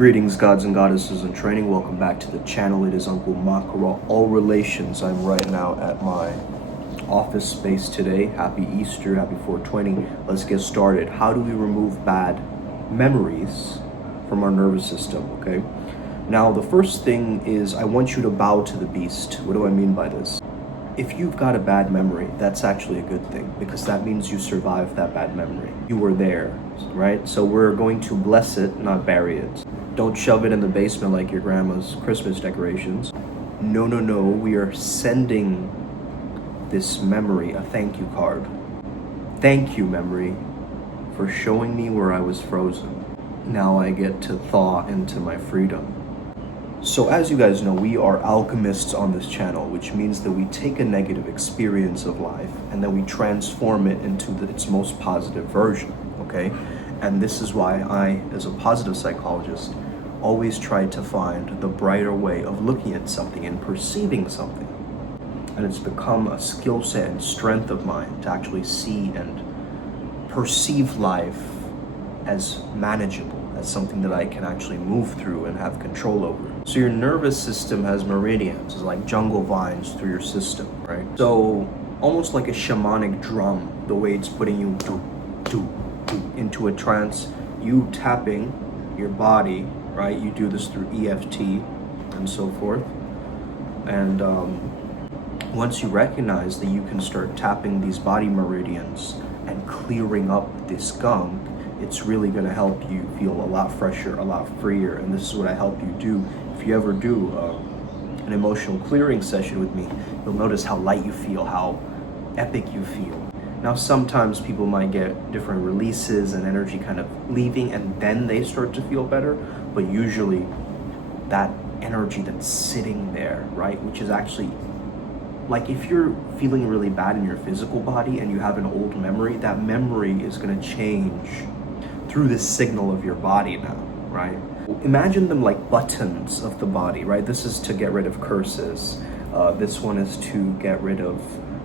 Greetings, gods and goddesses in training. Welcome back to the channel. It is Uncle Makara, all relations. I'm right now at my office space today. Happy Easter, happy 420. Let's get started. How do we remove bad memories from our nervous system, okay? Now, the first thing is I want you to bow to the beast. What do I mean by this? If you've got a bad memory, that's actually a good thing because that means you survived that bad memory. You were there, right? So we're going to bless it, not bury it. Don't shove it in the basement like your grandma's Christmas decorations. No. We are sending this memory a thank you card. Thank you, memory, for showing me where I was frozen. Now I get to thaw into my freedom. So as you guys know, we are alchemists on this channel, which means that we take a negative experience of life and then we transform it into its most positive version, okay? And this is why I, as a positive psychologist, always try to find the brighter way of looking at something and perceiving something. And it's become a skill set and strength of mine to actually see and perceive life as manageable, as something that I can actually move through and have control over. So your nervous system has meridians, it's like jungle vines through your system, right? So almost like a shamanic drum, the way it's putting you into a trance, you tapping your body, right? You do this through EFT and so forth. And once you recognize that you can start tapping these body meridians and clearing up this gunk, it's really going to help you feel a lot fresher, a lot freer. And this is what I help you do. If you ever do an emotional clearing session with me, you'll notice how light you feel, how epic you feel. Now, sometimes people might get different releases and energy kind of leaving, and then they start to feel better. But usually that energy that's sitting there, right, which is actually, like if you're feeling really bad in your physical body and you have an old memory, that memory is going to change through this signal of your body now, right? Imagine them like buttons of the body, right? This is to get rid of curses. This one is to get rid of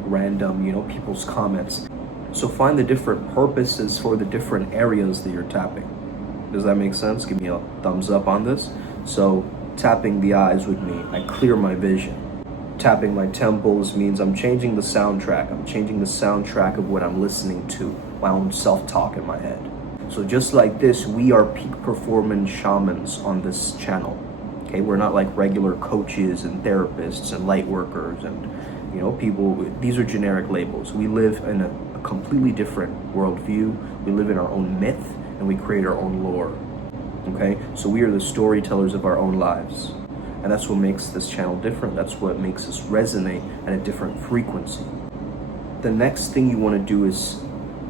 random, people's comments. So find the different purposes for the different areas that you're tapping. Does that make sense? Give me a thumbs up on this. So tapping the eyes with me, I clear my vision. Tapping my temples means I'm changing the soundtrack. I'm changing the soundtrack of what I'm listening to, my own self-talk in my head. So just like this, we are peak performance shamans on this channel. Okay, we're not like regular coaches and therapists and light workers and people. These are generic labels. We live in a completely different worldview. We live in our own myth and we create our own lore. Okay, so we are the storytellers of our own lives. And that's what makes this channel different. That's what makes us resonate at a different frequency. The next thing you want to do is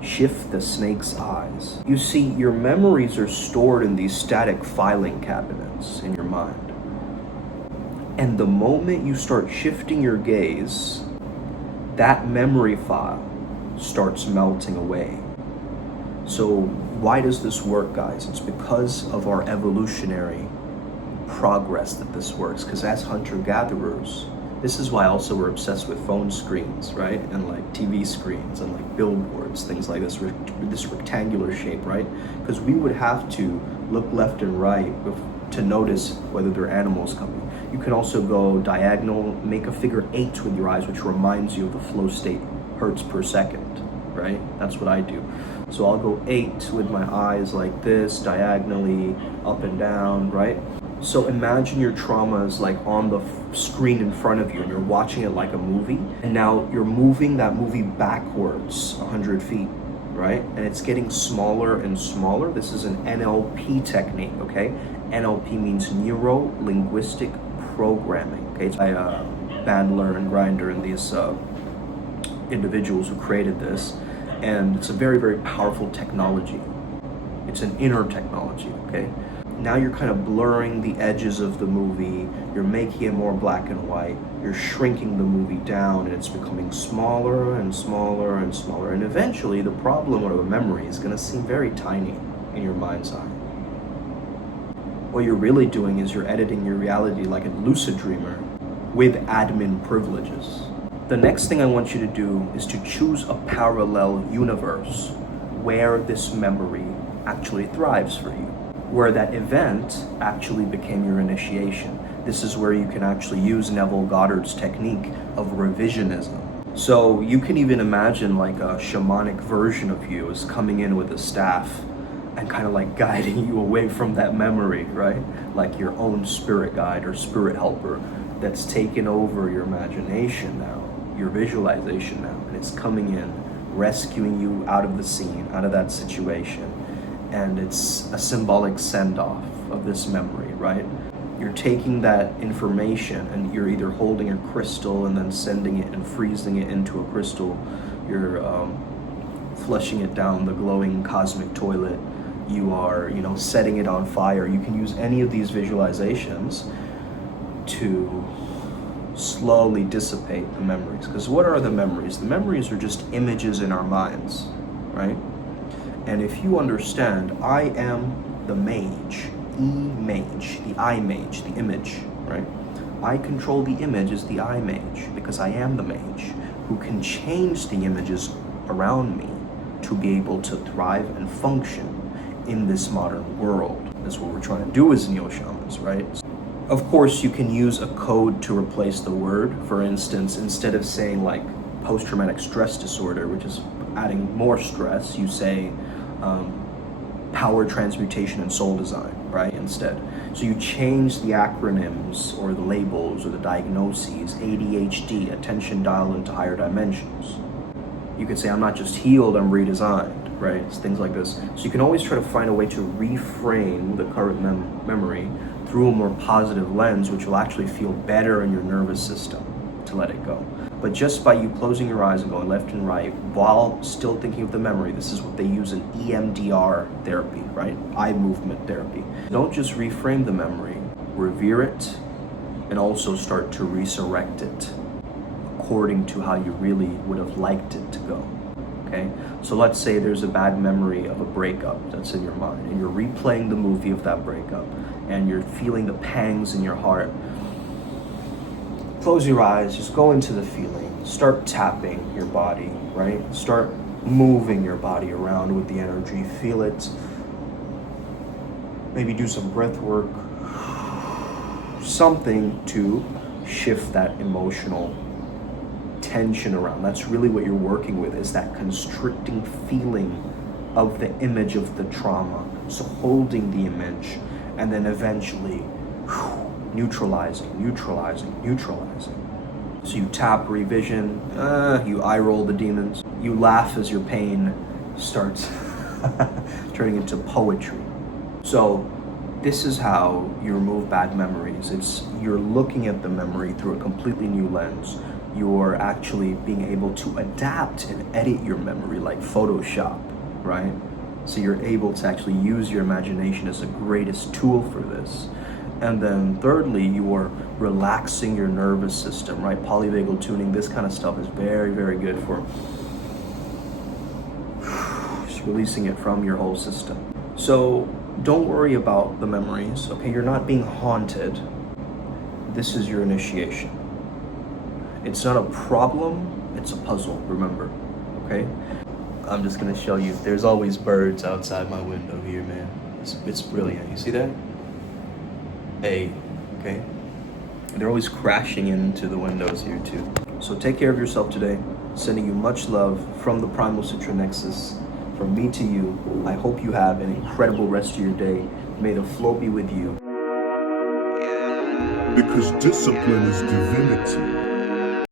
shift the snake's eyes. You see, your memories are stored in these static filing cabinets in your mind. And the moment you start shifting your gaze, that memory file starts melting away. So why does this work, guys? It's because of our evolutionary progress that this works. Because as hunter-gatherers, this is why also we're obsessed with phone screens, right? And like TV screens and like billboards, things like this rectangular shape, right? Because we would have to look left and right to notice whether there are animals coming. You can also go diagonal, make a figure 8 with your eyes, which reminds you of the flow state, hertz per second, right? That's what I do. So I'll go 8 with my eyes like this, diagonally, up and down, right? So imagine your trauma is like on the screen in front of you and you're watching it like a movie. And now you're moving that movie backwards 100 feet, right? And it's getting smaller and smaller. This is an NLP technique, okay? NLP means neuro-linguistic programming, okay? It's by Bandler and Grinder and these individuals who created this. And it's a very, very powerful technology. It's an inner technology, okay? Now you're kind of blurring the edges of the movie, you're making it more black and white, you're shrinking the movie down, and it's becoming smaller and smaller and smaller. And eventually the problem of a memory is gonna seem very tiny in your mind's eye. What you're really doing is you're editing your reality like a lucid dreamer with admin privileges. The next thing I want you to do is to choose a parallel universe where this memory actually thrives for you. where that event actually became your initiation. This is where you can actually use Neville Goddard's technique of revisionism. So you can even imagine like a shamanic version of you is coming in with a staff and kind of like guiding you away from that memory, right? Like your own spirit guide or spirit helper that's taken over your imagination now, your visualization now, and it's coming in, rescuing you out of the scene, out of that situation. And it's a symbolic send-off of this memory, right? You're taking that information and you're either holding a crystal and then sending it and freezing it into a crystal. You're flushing it down the glowing cosmic toilet. You are, setting it on fire. You can use any of these visualizations to slowly dissipate the memories. Because what are the memories? The memories are just images in our minds, right? And if you understand, I am the mage, E-mage, the I-mage, the image, right? I control the image as the I-mage because I am the mage who can change the images around me to be able to thrive and function in this modern world. That's what we're trying to do as neo-shamans, right? Of course, you can use a code to replace the word. For instance, instead of saying like post-traumatic stress disorder, which is adding more stress, you say power transmutation and soul design, right, instead. So you change the acronyms or the labels or the diagnoses, ADHD, attention dial into higher dimensions. You could say, I'm not just healed, I'm redesigned, right? It's things like this. So you can always try to find a way to reframe the current memory through a more positive lens, which will actually feel better in your nervous system to let it go. But just by you closing your eyes and going left and right while still thinking of the memory, this is what they use in EMDR therapy, right? Eye movement therapy. Don't just reframe the memory, revere it, and also start to resurrect it according to how you really would have liked it to go, okay? So let's say there's a bad memory of a breakup that's in your mind, and you're replaying the movie of that breakup, and you're feeling the pangs in your heart. Close your eyes, just go into the feeling. Start tapping your body, right? Start moving your body around with the energy. Feel it. Maybe do some breath work. Something to shift that emotional tension around. That's really what you're working with, is that constricting feeling of the image of the trauma. So holding the image and then eventually neutralizing. So you tap revision, you eye roll the demons, you laugh as your pain starts turning into poetry. So this is how you remove bad memories. You're looking at the memory through a completely new lens. You're actually being able to adapt and edit your memory like Photoshop, right? So you're able to actually use your imagination as the greatest tool for this. And then thirdly, you are relaxing your nervous system, right? Polyvagal tuning, this kind of stuff is very, very good for just releasing it from your whole system. So don't worry about the memories, okay? You're not being haunted. This is your initiation. It's not a problem, it's a puzzle, remember, okay? I'm just gonna show you. There's always birds outside my window here, man. It's brilliant, you see that? Hey, okay? And they're always crashing into the windows here too. So take care of yourself today. Sending you much love from the Primal Sutra Nexus. From me to you, I hope you have an incredible rest of your day. May the flow be with you. Because discipline is divinity.